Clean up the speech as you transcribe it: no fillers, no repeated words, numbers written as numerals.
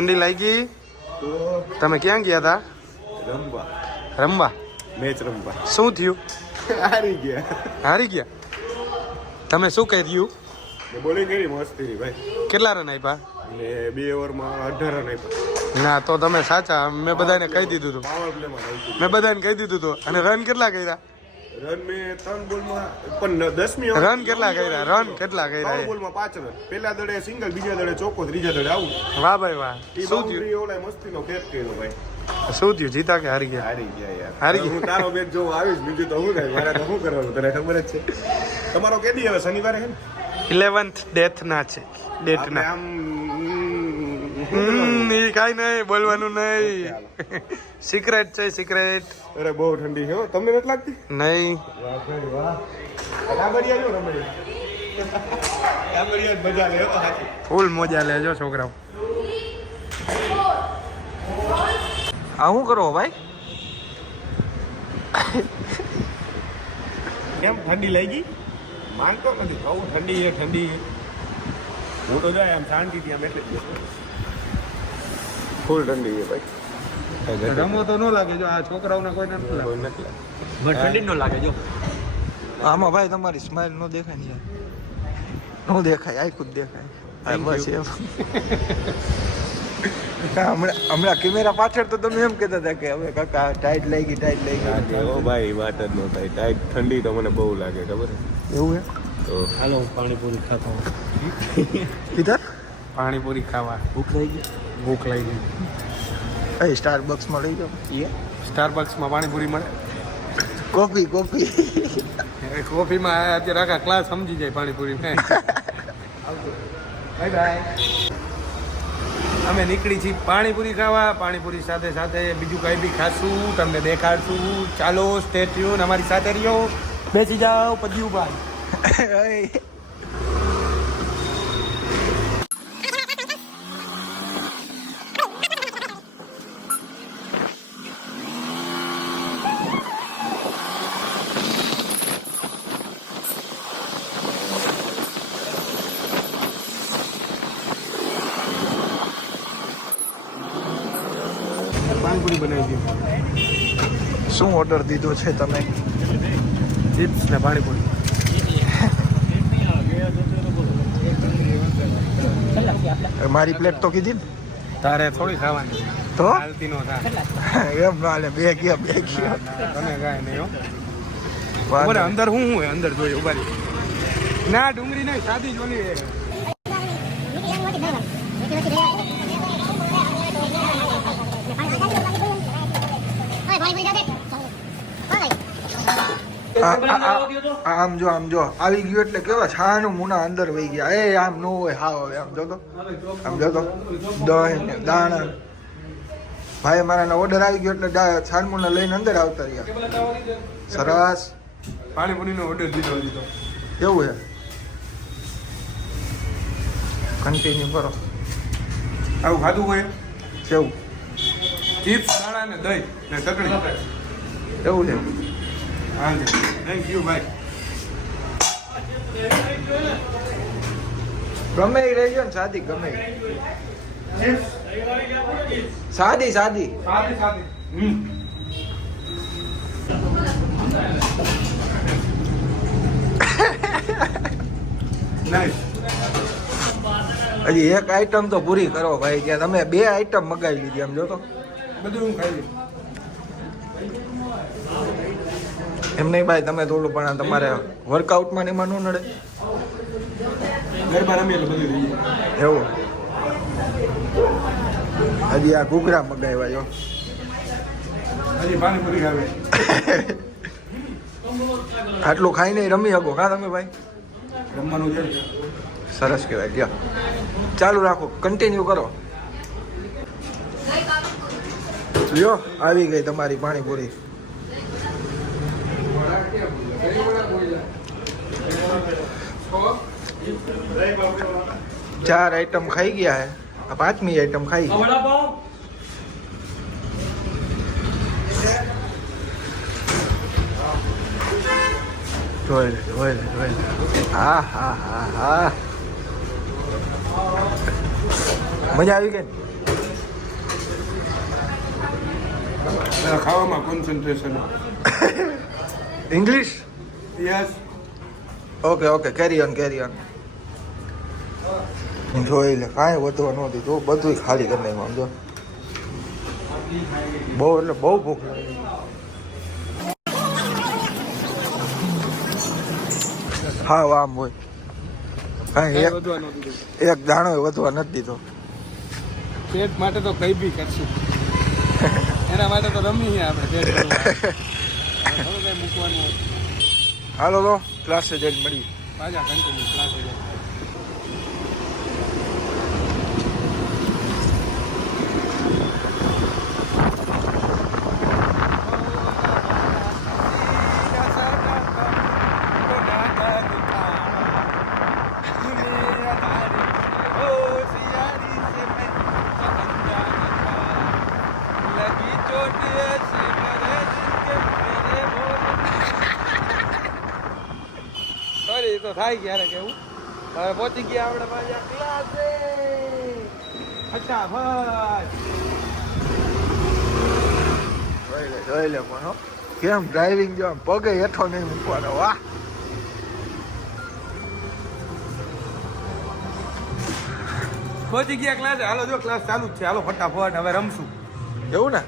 ઠંડી લાગી તો તમે ક્યાં ગયા હતા? રમવા રમવા. મેચ રમવા. શું થયું? હારી ગયા. હારી ગયા. તમે શું કર્યું? બોલિંગ કરી મસ્તી ભાઈ. કેટલા રન આપ્યા? ને 2 ઓવરમાં 18 રન આપ્યા. ના તો તમે સાચા. મેં બધાને કહી દીધું હતું. પાવર પ્લેમાં નાખ્યું. મેં બધાને કહી દીધું હતું. અને રન કેટલા કર્યા? રન મેં 3 બોલમાં પણ 10મી રન કેટલા કર્યા? રન કેટલા કર્યા? 3 બોલમાં 5 રન. પહેલા દડે સિંગલ, બીજા દડે ચોકો, ત્રીજા દડે આઉટ. વાહ ભાઈ વાહ. ઈ શું બાઉન્ડ્રી થયું? ઓલા મસ્તીનો કેચ કર્યો ભાઈ. શું થયું? જીતા કે હારી ગયા? હારી ગયા યાર. હારી ગયા. હું તારો મેચ જોવા આવીશ, બીજું તો હું થાય. મારે તો શું કરવાનું તને ખબર જ છે. તમારો કેદી હવે શનિવારે છે ને? 11th ડેથ ના છે. ડેટ આપણે ના. આમ એ કાઈ નહીં બોલવાનું નહીં. સિક્રેટ છે સિક્રેટ. અરે બહુ ઠંડી છે હો. તમને નથી લાગતી? નહીં. વાહ ભાઈ વાહ. ડાબડિયા જો રમડિયા. ડાબડિયા મજા લે હો હાથી. ફૂલ મોજા લેજો છોકરાઓ. આ શું કરો ભાઈ? કેમ ઠંડી લાગી? માનતો નથી. બહુ ઠંડી છે ઠંડી. હું તો જાય આમ શાંતિથી આમ એટલે જ બેઠો. ફૂલ ઠંડી છે ભાઈ. રમો તો ન લાગે જો આ છોકરાઓને કોઈ નથી લાગે. કોઈ નથી લાગતું. ઠંડી ન લાગે જો. આમાં ભાઈ તમારી સ્માઈલ નો દેખાય ને યાર. નો દેખાય, આખું જ દેખાય. આ બસ એમ. હમણાં કેમેરા પાછળ તો તમે એમ કહેતા હતા કે હવે કાકા ટાઈટ લાગી લાગે હો ભાઈ વાત જ ન થાય. ટાઈટ ઠંડી તો મને બહુ લાગે ખબર એવું હે તો હાલો પાણીપુરી ખાતો. કીધા પાણીપુરી ખાવા ભૂખ લાગી ગઈ. ભૂખ લાગી. એ સ્ટારબક્સમાં લઈ જાઓ. સ્ટારબક્સમાં પાણીપુરી મળે. કોફી કોફીમાં અત્યારે આખા ક્લાસ સમજી જાય પાણીપુરી. Bye bye. અમે નીકળી છીએ પાણીપુરી ખાવા. પાણીપુરી સાથે સાથે બીજું કંઈ બી ખાશું, તમને દેખાડશું. ચાલો સ્ટે ટ્યુન, અમારી સાથે રહ્યો. બેસી જાઓ પદ્યુભાઈ. પાણીપુરી બનાવી દીધી. શું ઓર્ડર દીધો છે તમે? ચિપ્સ ને પાણીપુરી. મારી પ્લેટ તો કીધી ને તારે થોડી ખાવાની તો હાલતી નો થાય. એમ ના લે. બે ગયા તમે કાંઈ નહીં હો. વાંધો બોલે અંદર હું હોય અંદર જોઈએ ઉભા રહી. ના ડુંગળી નહીં સાદી જ ઓલી. આમ જો આવી ગયું એટલે કેવા છાનું મુના અંદર વહી ગયા. એ આમ નો હોય. હા હવે આમ જોતો દહીં ને દાણા. ભાઈ મારા ઓર્ડર આવી ગયો એટલે છાનમુના લઈને અંદર આવતા રહ્યા. સરસ. પાણીપુરીનો ઓર્ડર દીધો. એવું છે. કન્ટિન્યુ કરો. આવું ખાધું હોય કેવું ચિપ્સ દાણા ને દહીં ને ચટણી. એવું છે. હા થેન્ક યુ ભાઈ. ગમે એ રહી ગયો ને સાદી ગમે એ. સાદી સાદી નાઈસ. હજી એક આઈટમ તો પૂરી કરો ભાઈ. ત્યાં તમે 2 આઈટમ મગાવી લીધી. આમ જો તો બધું હું ખાઈ લઈશ. એમ નહીં ભાઈ. તમે થોડું પણ તમારે વર્કઆઉટમાં ને એમાં ન નડે ગરબા રમીએ એટલે બધું થઈ જાય. એવું. હજી આ ઘૂઘરા મગાવ્યા જો. હજી પાણીપુરી ખાવે. આટલું ખાઈને રમી શકો કા તમે ભાઈ? રમવાનું છે. સરસ કહેવાય. ગયા ચાલુ રાખો, કન્ટિન્યુ કરો. લ્યો આવી ગઈ તમારી પાણીપુરી. ચાર આઈટમ ખાઈ ગયા હે. આ 5મી આઈટમ ખાઈ ગયા. જોઈ લે. હા હા હા હા. મજા આવી ગઈ ને? ખાવામાં concentration. English yes. Okay okay carry on જોઈ લે કાંઈ વધવા નહોતી તો બધું ખાલી કરી નાખ્યું આમ જો બહુ એટલે બહુ ભૂખ લાગી હા આમ હોય કાંઈ એક દાણો વધવા નથી દીધો પેટ માટે તો કઈ બી કરશું. એના માટે તો રમીએ આપણે પેટ ભરવા. હવે કઈ મૂકવાનું હાલો તો ક્લાસે જઈને મળીએ પાછા કન્ટિન્યુ ક્લાસ થઈ જાય. સોરી તો થાય ક્યારે કેવું. હવે પહોંચી ગયા આપણે પાછા ક્લાસે. અચ્છા ભાઈ જોઈ લે પણ હો કેમ ડ્રાઇવિંગ જો આમ પગે હેઠો નહીં મૂકવાનો વાહ પહોંચી ગયા ક્લાસે. હાલો જો ક્લાસ ચાલુ જ છે. હાલો ફટાફટ હવે રમશું. એવું ને